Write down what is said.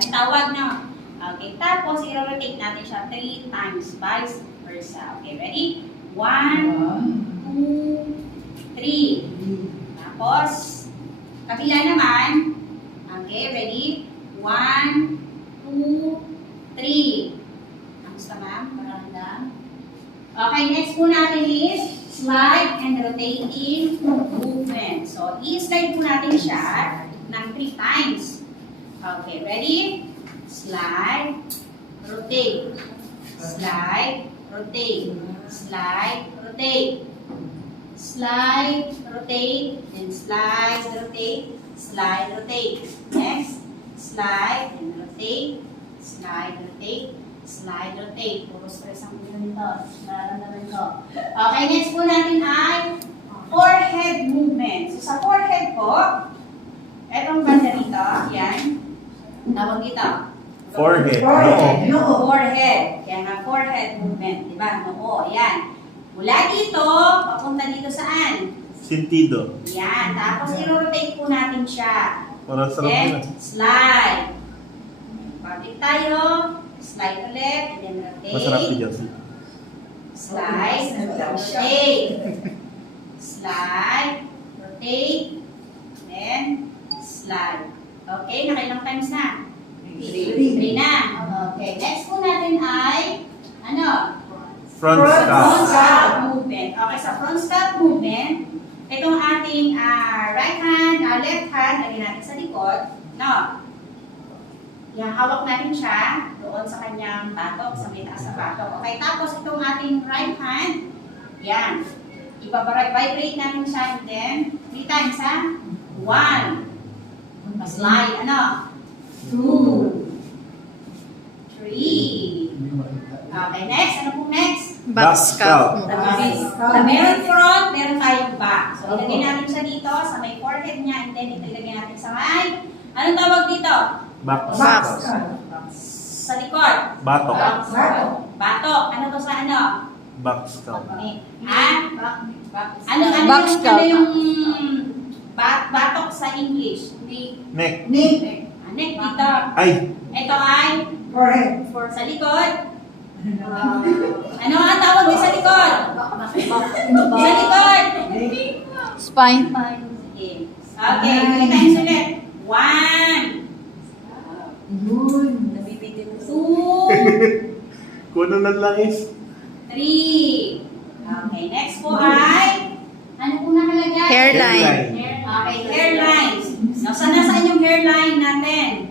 Yan, tawag na. Okay, tapos i-rotate natin siya 3 times, vice versa. Okay, ready? 1, 2, 3. Tapos, kabila naman. Okay, ready? 1, 2, 3. Kamusta ma'am? Parang. Okay, next po natin is slide and rotating movement. So, i-slide po natin siya ng 3 times. Okay, ready? Slide, rotate. Slide, rotate. Slide, rotate. Slide, rotate. And slide, rotate. Slide, rotate. Next, slide and rotate. Slide, rotate. Slide, rotate. Puro stress ang ulo nito. Nararamdaman ko. Okay, next po natin ay forehead movement. So, sa forehead po, etong banda dito, yan. Tawag dito. Forehead. Noo. Forehead. Kaya nga forehead movement. Diba? Noo. Yan. Mula dito, papunta dito saan? Sentido. Yan. Tapos, i-rotate po natin siya. Parang sarap Then, na. slide. Balik tayo. Slide ulit. And then rotate. Masarap si Josie. Slide. Rotate. Slide. Rotate. Then, slide. Okay, nakailang times na? 3 na. Okay, next po natin ay, ano? Front Front stop. stop movement. Okay, sa front stop movement, itong ating right hand, left hand, lagyan natin sa likod. No? Yan, hawak natin siya doon sa kanyang batok, sa may taas na batok. Okay, tapos itong ating right hand, yan. Vibrate natin siya and then, 3 times ha? 1. Slide, ano? 2. 3. Okay, next. Ano po next? Back scalp. Sa meron front, meron tayong back. So, ilagay natin siya dito sa may forehead niya and then ito ilagay natin sa may, anong tawag dito? Back Back scalp. Sa likod. Batok. Batok. Ano to sa ano? Back scalp. Ano yung batok sa English? Neck. Neck dito. Ay! Ito ay Forehead. sa likod. Ano ang tawag din sa likod? Sa likod. Spine. Sige. Okay, 3 times ulit. 1, 2, Kuno na lang is 3. Okay, next po ay, ano po nakalagay? Hairline. Okay, hairlines. Nasaan yung hairline natin?